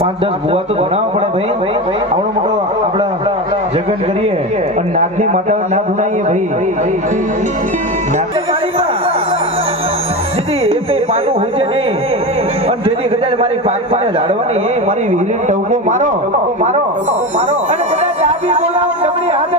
પાંચ દસ ભૂવા તો ભણાવવા પડે ભાઈ. આવડો મોટો આપડા જગન કરીએ અને નાગની માતા ના ધુણાઈએ ભાઈ. પાનું હોય છે નહીં અને જેથી કદાચ મારી પાકપાને ઝાડવાની એ મારી વીરી ટવકો મારો અને કદાચ આવી બોલાવો ડબડી હાથે